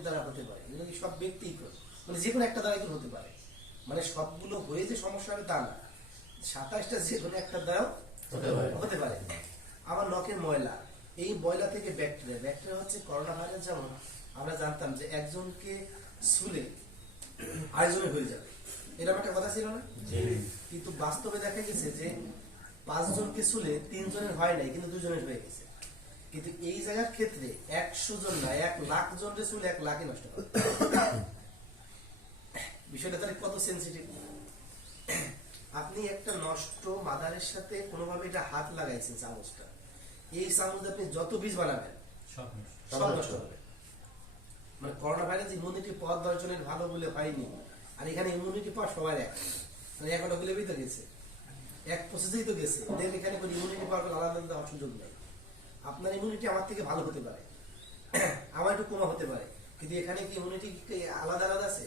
নখের দ্বারা হতে পারে, এগুলো কি সব ব্যক্তি মানে যে কোনো একটা দ্বারা কিন্তু হতে পারে, মানে সবগুলো হয়ে যে সমস্যা হবে তা না, 27টা যে কোনো একটা দ্বারাও হতে পারে। আমার নখের ময়লা, এই ময়লা থেকে ব্যাকটেরিয়া হচ্ছে করোনা ভাইরাস। যেমন আমরা জানতাম যে একজনকে ছুলে আরেকজনের হয়ে যাবে, এরকম একটা কথা ছিল না? কিন্তু বাস্তবে দেখা গেছে যে 5 জনকে ছুলে 3 জনের হয় নাই, কিন্তু 2 জনের হয়ে গেছে। কিন্তু এই জায়গার ক্ষেত্রে 100 জন না, 1 লাখ জনের ছুলে 1 লাখই নষ্ট করে। বিষয়টা তাহলে কত সেন্সিটিভ। আপনি একটা নষ্ট মাদারের সাথে কোনোভাবে এটা হাত লাগাইছেন, চামচটা, এই চামচ আপনি যত বীজ বানাবেন সব নষ্ট হবে। মানে করোনা ভাইরাস ইমিউনিটি পাওয়ার 10 জনের ভালো বলে হয়নি, আর এখানে ইমিউনিটি পাওয়ার সবার এক, মানে এখনো গুলেই তো গেছে, এক প্রসেসেই তো গেছে। দেখেন এখানে কোনো ইমিউনিটি পাওয়ার আলাদা আলাদা সুযোগ নেই। আপনার ইমিউনিটি আমার থেকে ভালো হতে পারে, আমার একটু কমা হতে পারে, কিন্তু এখানে কি ইমিউনিটি আলাদা আলাদা আছে?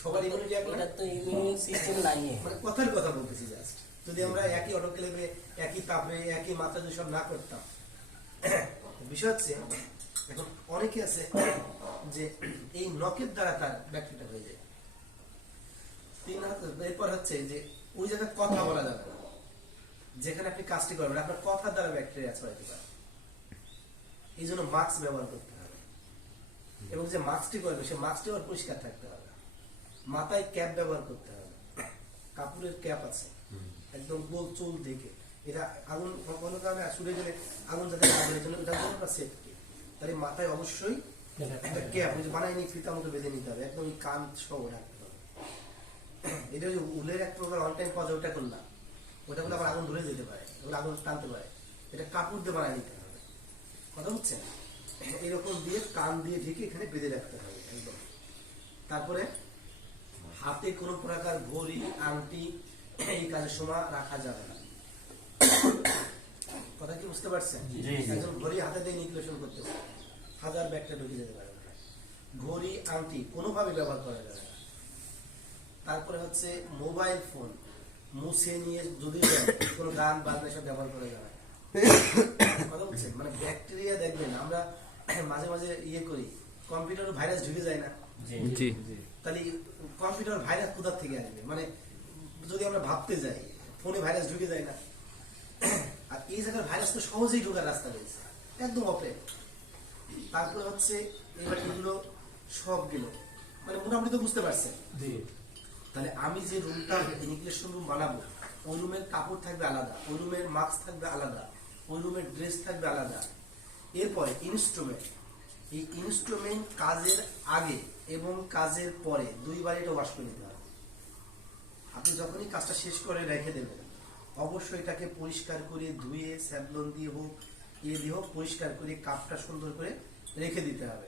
সবার ইমিউনিটি এক, এটা তো ইমিউন সিস্টেম নাই। মানে কথার কথা বলতেছি জাস্ট। যদি আমরা একই অটোক্লেভে, একই তাপে, একই মাত্রা যদি সব না করতাম, বিষয় হচ্ছে এখন অনেকে আছে যে এই নখের দ্বারা তার ব্যাকটেরিয়া হয়ে যায়। এরপর হচ্ছে যে ওই জায়গায় কথা বলা যাবে না, যেখানে আপনি কাজটি করবেন আপনার কথার দ্বারা ব্যাকটেরিয়া ছড়াতে পারে। এই জন্য মাস্ক ব্যবহার করতে হবে, এবং যে মাস্কটি করবে সে মাস্কটি আবার পরিষ্কার থাকতে হবে। মাথায় ক্যাপ ব্যবহার করতে হবে, কাপড়ের ক্যাপ আছে, একদম গোল চুল দেখে। এটা আগুন কোনো কারণে ছুটে গেলে আগুন যাতে আগুনের জন্য এটা কোনো সেফটি। তাহলে মাথায় অবশ্যই একটা ক্যাপ বানাই নিয়ে ফিতা মতো বেঁধে নিতে হবে, একদম কান সহ রাখতে হবে। এটা যে উলের এক প্রকার অন টাইম পাওয়া যায়, ওটা করলাম, ওটা করলে আবার আগুন ধরে যেতে পারে, ওগুলো আগুন টানতে পারে। এটা কাপড় দিয়ে বানাই নিতে হবে, কথা হচ্ছে এরকম দিয়ে কান দিয়ে ঢেকে এখানে বেঁধে রাখতে হবে একদম। তারপরে হাতে কোনো প্রকার ঘড়ি, আংটি এই কাজের সময় রাখা যাবে না। কথা কি বুঝতে পারছেন? একজন ঘড়ি হাতে দিয়ে নিউক্লিয়েশন করতে পারে, 1000 ব্যাকটেরিয়া ঢুকে যেতে পারে। ঘড়ি, আংটি কোনোভাবে ব্যবহার করা যাবে না। তারপরে হচ্ছে মোবাইল ফোন মুছে নিয়ে যদি কোনো গান বাজনা সব ব্যবহার করা যাবে না। কথা বুঝছেন? মানে ব্যাকটেরিয়া দেখবেন আমরা মাঝে মাঝে করি, কম্পিউটারে ভাইরাস ঢুকে যায় না? তাহলে কম্পিউটার ভাইরাস কোথা থেকে আসবে? মানে যদি আমরা ভাবতে যাই ফোনে ভাইরাস ঢুকে যায় না, আর এই জায়গার ভাইরাস তো সহজেই ঢোকার রাস্তা রয়েছে, একদম ওপেন। তারপরে হচ্ছে এবার এগুলো সবগুলো মানে মোটামুটি তো বুঝতে পারছেন। তাহলে আমি যে রুমটা ইনক্লেশন রুম বানাবো, ওই রুমের কাপড় থাকবে আলাদা, ওই রুমের মাস্ক থাকবে আলাদা, ওই রুমের ড্রেস থাকবে আলাদা। এরপরে ইনস্ট্রুমেন্ট, এই ইনস্ট্রুমেন্ট কাজের আগে এবং কাজের পরে 2 বার এটা ওয়াশ করে নিতে হবে। আপনি যখনই কাজটা শেষ করে রেখে দেবেন, অবশ্যই এটাকে পরিষ্কার করে ধুয়ে স্যাভলন দিয়ে হোক দিয়ে হোক পরিষ্কার করে কাপটা সুন্দর করে রেখে দিতে হবে।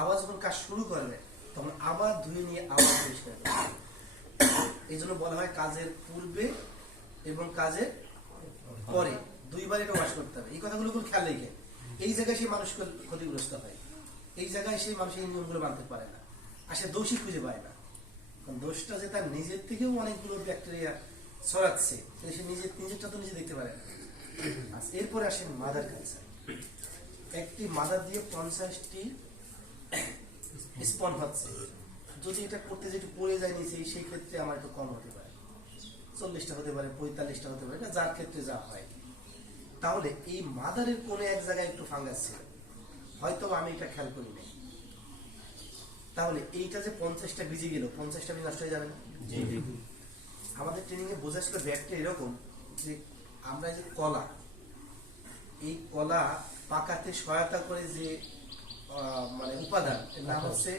আবার যখন কাজ শুরু করবে তখন আবার ধুয়ে নিয়ে আবার পরিষ্কার করবে। এই জন্য বলা হয় কাজের পূর্বে এবং কাজের পরে 2 বার এটা ওয়াশ করতে হবে। এই কথাগুলো খেয়াল রেখে এই জায়গায় সেই মানুষ ক্ষতিগ্রস্ত হয়, এই জায়গায় সেই মানুষ এই নিয়মগুলো মানতে পারে না, আর সে দোষী খুঁজে পায় না। কারণ দোষটা যে তার নিজের থেকেও অনেকগুলো ব্যাকটেরিয়া ছড়াচ্ছে, সে নিজেরটা তো নিজে দেখতে পারে না। এরপরে আসেন মাদার ক্যান্সার। একটি মাদার দিয়ে 50টি স্পন হচ্ছে। যদি এটা করতে যেটি পড়ে যায় নিচে, সেই ক্ষেত্রে আমার একটু কম হতে পারে, 40টা হতে পারে, 45টা হতে পারে, যার ক্ষেত্রে যা হয়। তাহলে এই মাদারের কোনো এক জায়গায় একটু ফাঙ্গাস ছিল, হয়তো আমি এটা খেয়াল করি নাই। তাহলে এইটা যে 50টা ভিজে গেল, 50টা বীজ নষ্ট হয়ে যাবে না? আমাদের ট্রেনিং এ বোঝাচ্ছিল ব্যাগটা এরকম যে আমরা যে কলা, এই কলা পাকাতে সহায়তা করে যে মানে উপাদান, এর নাম হচ্ছে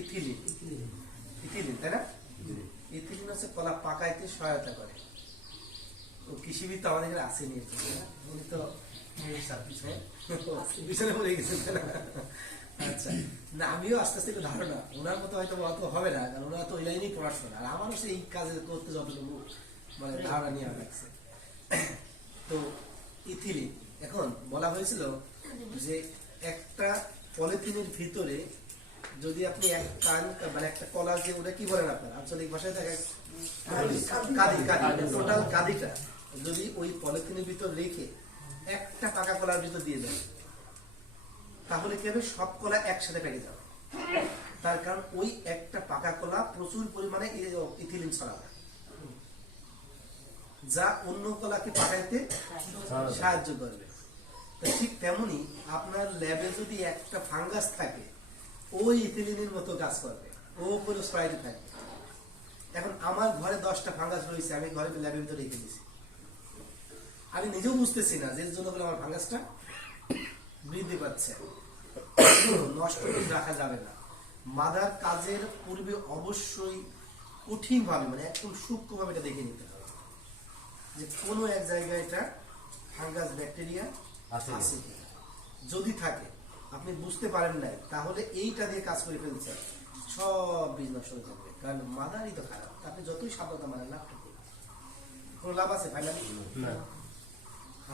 ইথিলিন। ইথিলিন, তাই না? ইথিলিন হচ্ছে কলা পাকাইতে সহায়তা করে। তো কৃষিবিদ তো আমাদের এখানে আসেনি, উনি তো পিছনে পড়ে গেছেন। আচ্ছা, না আমিও আস্তে আস্তে একটু ধারণা, ওনার মতো হয়তো অত হবে না, কারণ ওনারা তো ওই লাইনেই পড়াশোনা, আর আমারও সেই কাজে করতে যতটুকু মানে ধারণা নিয়ে লাগছে। তো ইথিলিন, এখন বলা হয়েছিল যে একটা পলিথিনের ভিতরে যদি আপনি মানে একটা কলার যে ওটা কি বলেন আপনার আঞ্চলিক ভাষায় থাকে কাঁদি, টোটাল কাঁদিটা যদি ওই পলিথিনের ভিতর রেখে একটা পাকা কলার ভিতর দিয়ে দেন, তাহলে কি হবে? সব কলা একসাথে পেকে যাবে। তার কারণ ওই একটা পাকা কলা প্রচুর পরিমাণে ইথিলিন ছড়াবে, যা অন্য কলাকে পাকাইতে সাহায্য করবে। তো ঠিক তেমনি আপনার ল্যাবে যদি একটা ফাঙ্গাস থাকে, ওই ইথিলিনের মতো কাজ করবে, ও কোনো স্প্রাইটে থাকবে। এখন আমার ঘরে 10টা ফাঙ্গাস রয়েছে, আমি ঘরে ল্যাবের ভিতরে রেখে দিয়েছি, আমি নিজেও বুঝতেছি না যে জন্য করে আমার ফাঙ্গাসটা বৃদ্ধি পাচ্ছে। নষ্ট করে রাখা যাবে না। মাদার কাজের পূর্বে অবশ্যই কঠিন ভাবে, মানে একদম সূক্ষ্মভাবে এটা দেখে নিতে হবে যে কোনো এক জায়গায় এটা ফাঙ্গাস ব্যাকটেরিয়া আছে কিনা। যদি থাকে, আপনি বুঝতে পারেন নাই, তাহলে এইটা দিয়ে কাজ করে ফেলছেন, সব বীজ নষ্ট হয়ে যাবে। কারণ মাদারই তো খারাপ, আপনি যতই সাবধানতা মানেন লাভ কোনো লাভ আছে ফাইনালি না।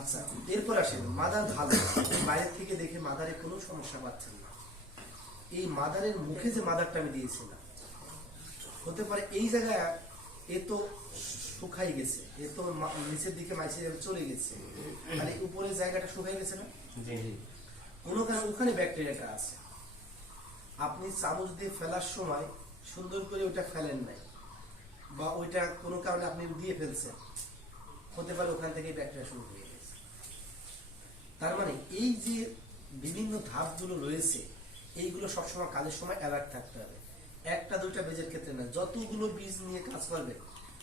আচ্ছা, এরপর আসেন মাদার ভালো, বাইরের থেকে দেখে মাদারে কোনো সমস্যা পাচ্ছেন না। এই মাদারের মুখে যে মাদারটা আমি দিয়েছিলাম, হতে পারে এই জায়গায় এ তো শুকাই গেছে, এ তো নিচের দিকে মাইসিরিয়াম চলে গেছে, মানে উপরের জায়গাটা শুকাই গেছে না, কোনো কারণে ওখানে ব্যাকটেরিয়াটা আছে। আপনি চামচ দিয়ে ফেলার সময় সুন্দর করে ওটা ফেলেন নাই, বা ওইটা কোনো কারণে আপনি দিয়ে ফেলছেন, হতে পারে ওখান থেকে ব্যাকটেরিয়া শুরু হয়ে গেছে। তার মানে এই যে বিভিন্ন ধাপগুলো রয়েছে, এইগুলো সবসময় কাজের সময় অ্যালার্ট থাকতে হবে। একটা দুইটা বীজের ক্ষেত্রে না, যতগুলো বীজ নিয়ে কাজ করবে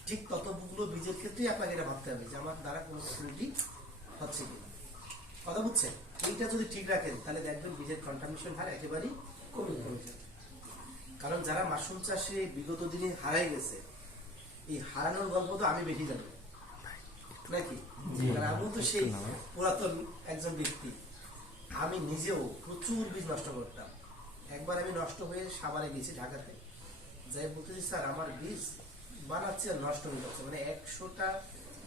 ঠিক ততগুলো বীজের ক্ষেত্রেই আপনাকে এটা ভাবতে হবে যে আমার দ্বারা কোনো ত্রুটি হচ্ছে কিনা। কথা বুঝছেন? এইটা যদি ঠিক রাখেন তাহলে দেখবেন বীজের কন্টামিনেশন হার একেবারেই কমে যাবে। কারণ যারা মাশরুম চাষে বিগত দিনে হারাই গেছে, এই হারানোর গল্প তো আমি বেশি জানি নাকি, আমি তো সেই পুরাতন একজন ব্যক্তি। আমি নিজেও প্রচুর বীজ নষ্ট করতাম। একবার আমি নষ্ট হয়ে সাভারে গেছি ঢাকাতে, যাই বলতেছি স্যার আমার বীজ বানাচ্ছি আর নষ্ট হয়ে যাচ্ছে, মানে 100টা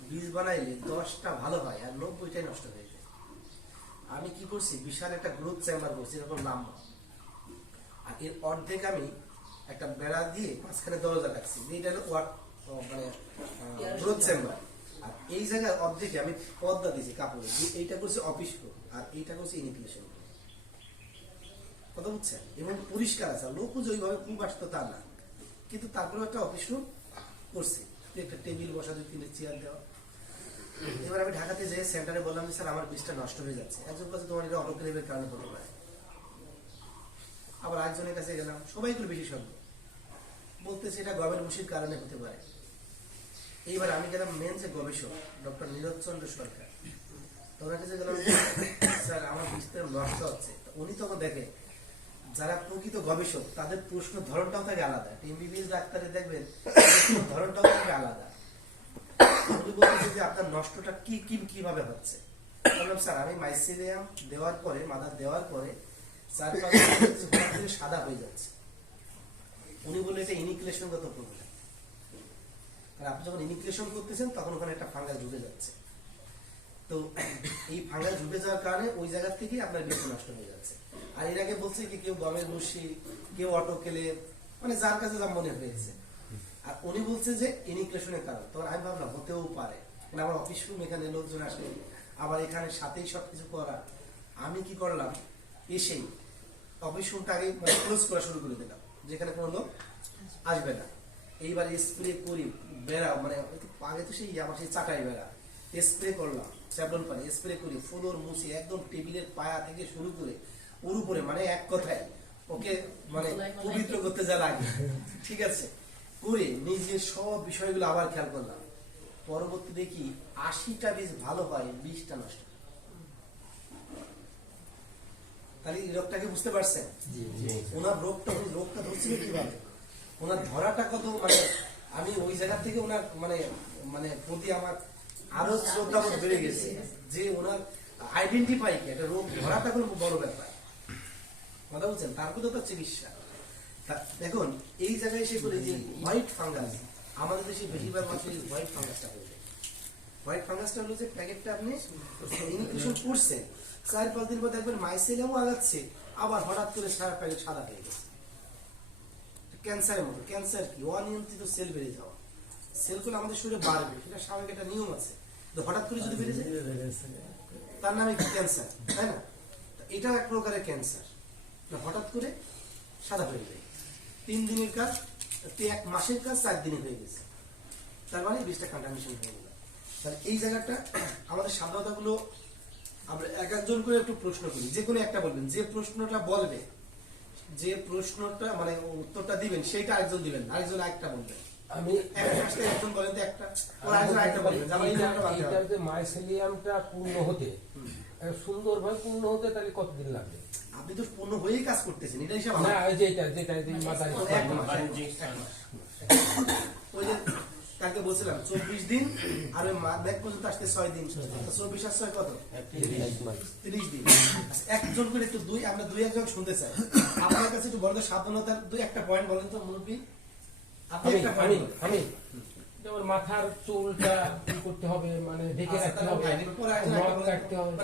বীজ বানাইলে 10টা ভালো হয় আর 90টাই নষ্ট হয়ে যায়। আমি কি করছি, বিশাল একটা গ্রোথ চেম্বার করছি, এরকম নাম, আর এর অর্ধেক আমি একটা বেড়া দিয়ে মাঝখানে দরজা রাখছি, এটা হলো মানে গ্রোথ চেম্বার। আর এই জায়গায় অর্ধেকে আমি পর্দা দিয়েছি কাপড়ে, এইটা করছি অফিস রুম আর এইটা করছি ইনকিউবেশন রুম। কথা বুঝছেন? এবং পরিষ্কার আছে, লোকও যে ওইভাবে খুব আসতো তা না, কিন্তু তারপরে একটা অফিস রুম করছি, একটা টেবিল বসা, 2-3 চেয়ার দেওয়া। এবার আমি ঢাকাতে যেয়ে সেন্টারে বললাম যে স্যার আমার বীজটা নষ্ট হয়ে যাচ্ছে। একজন কাছে তোমার এটা অটোক্লেভের কারণে হতে পারে, আবার একজনের কাছে গেলাম, সবাইগুলো বিশেষজ্ঞ বলতেছে এটা গমের ভুসির কারণে হতে পারে। এইবার আমি গেলাম মেন যে গবেষক ডক্টর নীরজচন্দ্র সরকার, তো ওনার কাছে গেলাম, স্যার আমার বীজটা নষ্ট হচ্ছে। উনি তখন দেখে যারা প্রকৃত গবেষক তাদের প্রশ্ন ধরনটাও থাকে আলাদা, এমবিবিএস ডাক্তারে দেখবেন ধরনটাও থাকে আলাদা। উনি বলতেছে যে আপনার নষ্টটা কিভাবে হচ্ছে। বললাম স্যার আমি মাইসিলিয়াম দেওয়ার পরে, মাদার দেওয়ার পরে 4-5 দিন সাদা হয়ে যাচ্ছে। উনি বলে এটা ইনিকুলেশনগত প্রবলেম, আর আপনি যখন ইনিকুলেশন করতেছেন তখন ওখানে একটা ফাঙ্গাস ঢুকে যাচ্ছে। তো এই ফাঙ্গাস ঢুকে যাওয়ার কারণে ওই জায়গা থেকে আপনার বীজ নষ্ট হয়ে যাচ্ছে। আর এর আগে বলছে কি কেউ গমের ভুসি, কেউ অটোক্লেভ, মানে যার কাছে যা মনে হয়েছে। আর উনি বলছে যে ইনিকুলেশনের কারণ। তখন আমি ভাবলাম হতেও পারে, মানে আমার অফিস রুম এখানে লোকজন আসে, আবার এখানে সাথেই সবকিছু করা। আমি কি করলাম, এসেই অফিস রুমটা আগে মানে ক্লোজ করা শুরু করে দিলাম, যেখানে কোনো লোক আসবে না। এইবার স্প্রে করি বেড়া, মানে আগে তো সেই আমার সেই চাটাই বেড়া স্প্রে করলাম, স্যাভলন পানি স্প্রে করি, ফ্লোর মুছি একদম টেবিলের পায়া থেকে শুরু করে ওর উপরে, মানে এক কথায় ওকে মানে পবিত্র করতে যা লাগে, ঠিক আছে, করে নিজের সব বিষয়গুলো আবার খেয়াল করলাম। পরবর্তী দেখি 80টা বীজ ভালো হয়, 20টা নষ্ট। তাহলে এই রোগটাকে বুঝতে পারছেন? ওনার রোগটা ধরছিল কিভাবে, ওনার ধরাটা কত, মানে আমি ওই জায়গা থেকে ওনার মানে মানে প্রতি আমার আরো শ্রদ্ধা বেড়ে গেছে যে ওনার আইডেন্টিফাই কি একটা রোগ ধরাটা কোনো বড় ব্যাপার। কথা বলছেন? তারপরে তো তার চিকিৎসা। দেখুন এই জায়গায় এসে বলি যে হোয়াইট ফাঙ্গাস, আমাদের দেশে বেশিরভাগ মানুষ হোয়াইট ফাঙ্গাসটা হয়ে যায়। হোয়াইট ফাঙ্গাসটা হলো যে প্যাকেটটা আপনি ইনকিউবেশন করছেন, 4-5 দিন পর দেখবেন মাইসেলিয়ামও আগাচ্ছে, আবার হঠাৎ করে সারা প্যাকেট সাদা হয়ে গেছে। ক্যান্সারের মতো। ক্যান্সার কি? অনিয়ন্ত্রিত সেল বেড়ে যাওয়া। সেলগুলো আমাদের শরীরে বাড়বে, সেটা স্বাভাবিক একটা নিয়ম আছে, তো হঠাৎ করে যদি বেড়ে যায় তার নামে ক্যান্সার, তাই না? এটাও এক প্রকারের ক্যান্সার, হঠাৎ করে সাদা হয়ে যায়। 3 দিনের কাজ 1 মাসের কাজ 4 দিনে হয়ে গেছে, তার মানে বীজটা কন্টামিনেশন হয়ে গেল। তাহলে এই জায়গাটা আমাদের সাবধানতাগুলো আমরা এক একজন করে একটু প্রশ্ন করি, যে কোনো একটা বলবেন, যে প্রশ্নটা বলবে, যে প্রশ্নটা মানে উত্তরটা দিবেন সেইটা আরেকজন দিবেন, আরেকজন আরেকটা বলবেন। আমি একজন বলেন তো একটা, ওর আরেকজন আরেকটা বলবেন, যে আমার এই জায়গাটা বাদ দিতে হবে। এইটার যে মাইসেলিয়ামটা পূর্ণ হতে সুন্দরভাবে পূর্ণ হতে তাহলে কতদিন লাগবে? আপনি তো পূর্ণ হয়েই কাজ করতেছেন, এটা হিসাব না ওই যেটা মাথায় এক মাস। ওই যে কালকে বলছিলাম 24 দিন, আর ওই ব্যাগ পর্যন্ত আসতে 6 দিন, 24 আর 6 কত? 30 দিন। একজন করে একটু আমরা দুই একজন শুনতে চাই। আপনার কাছে একটু বলেন সাবধানতার দুই একটা পয়েন্ট বলেন তো মুরব্বী। আপনি একটা পয়েন্ট আমি যেমন মাথার চুলটা কি করতে হবে, মানে ঢেকে রাখতে হবে, নখ কাটতে হবে।